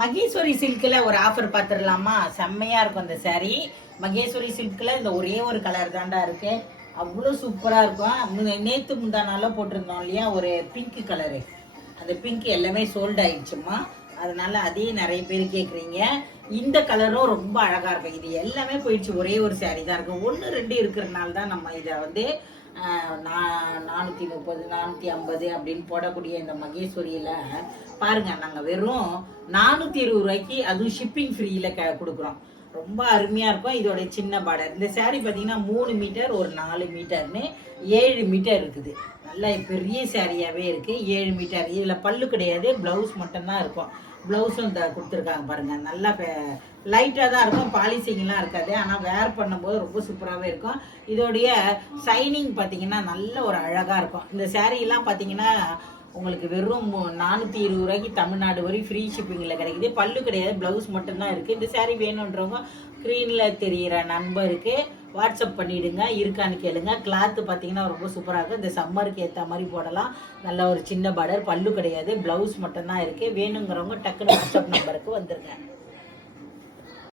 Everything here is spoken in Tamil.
மகேஸ்வரி சில்கில் ஒரு ஆஃபர் பார்த்துடலாமா? செம்மையாக இருக்கும் அந்த saree. மகேஸ்வரி சில்கில் இந்த ஒரே ஒரு கலர் தாண்டா இருக்கு. அவ்வளோ சூப்பராக இருக்கும். நேற்று முந்தானாலும் போட்டிருந்தோம் இல்லையா ஒரு பிங்க் கலரு. அந்த பிங்க் எல்லாமே சோல்ட் ஆயிடுச்சுமா. அதனால அதையும் நிறைய பேர் கேட்குறீங்க. இந்த கலரும் ரொம்ப அழகாக இருக்கும். இது எல்லாமே போயிடுச்சு. ஒரே ஒரு saree தான் இருக்கும். 1 2 இருக்கிறதுனால தான் நம்ம இதை வந்து 430 450 அப்படின்னு போடக்கூடிய இந்த மகேஸ்வரியில் பாருங்க, நாங்கள் வெறும் 420 ரூபாய்க்கு, அதுவும் ஷிப்பிங் ஃப்ரீயில் கொடுக்குறோம். ரொம்ப அருமையாக இருக்கும். இதோட சின்ன பார்டர். இந்த saree பார்த்தீங்கன்னா 3 மீட்டர் ஒரு 4 மீட்டர்னு 7 மீட்டர் இருக்குது. நல்ல பெரிய சாரியாகவே இருக்குது. 7 மீட்டர். இதில் பல்லு கிடையாது, ப்ளவுஸ் மட்டும்தான் இருக்கும். ப்ளவுஸும் இந்த கொடுத்துருக்காங்க பாருங்கள். நல்லா லைட்டாக தான் இருக்கும், பாலிசிங்லாம் இருக்காது. ஆனால் வேர் பண்ணும்போது ரொம்ப சூப்பராகவே இருக்கும். இதோடைய சைனிங் பார்த்தீங்கன்னா நல்ல ஒரு அழகாக இருக்கும். இந்த சாரீலாம் பார்த்தீங்கன்னா உங்களுக்கு வெறும் 420 ரூபாய்க்கு தமிழ்நாடு வரை ஃப்ரீ ஷிப்பிங்கில் கிடைக்குது. பல்லு கிடையாது, ப்ளவுஸ் மட்டும்தான் இருக்குது. இந்த saree வேணுன்றவங்க ஸ்க்ரீனில் தெரிகிற நண்பருக்கு வாட்ஸ்அப் பண்ணிவிடுங்க, இருக்கான்னு கேளுங்க. கிளாத்து பார்த்தீங்கன்னா ரொம்ப சூப்பராக இருக்கும். இந்த சம்மருக்கு ஏற்ற மாதிரி போடலாம். நல்ல ஒரு சின்ன பார்டர், பல்லு கிடையாது, ப்ளவுஸ் மட்டும்தான் இருக்குது. வேணுங்கிறவங்க டக்குன்னு வாட்ஸ்அப் நம்பருக்கு வந்துருங்க.